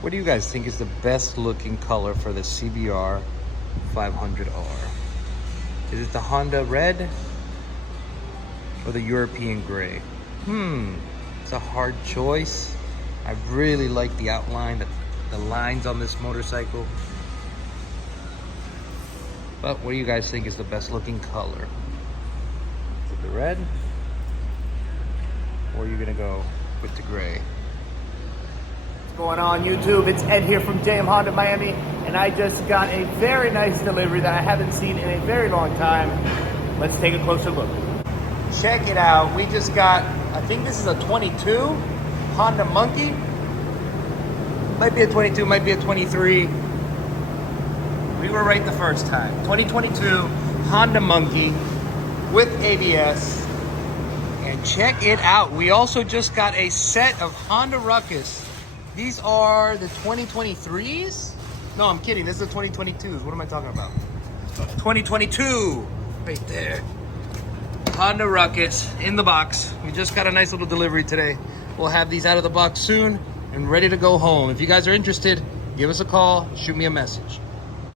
What do you guys think is the best looking color for the CBR 500R? Is it the Honda red or the European gray? It's a hard choice. I really like the outline, the lines on this motorcycle. But what do you guys think is the best looking color? Is it the red? Or are you gonna go with the gray? What's going on YouTube? It's Ed here from JM Honda Miami, and I just got a very nice delivery that I haven't seen in a very long time. Let's take a closer look. Check it out. We just got, I think this is a 22 Honda Monkey. Might be a 22, might be a 23. We were right the first time. 2022 Honda Monkey with ABS. And check it out. We also just got a set of Honda Ruckus. These are the 2023s? No, I'm kidding. This is the 2022s. What am I talking about? 2022. Right there. Honda Ruckus in the box. We just got a nice little delivery today. We'll have these out of the box soon and ready to go home. If you guys are interested, give us a call, shoot me a message.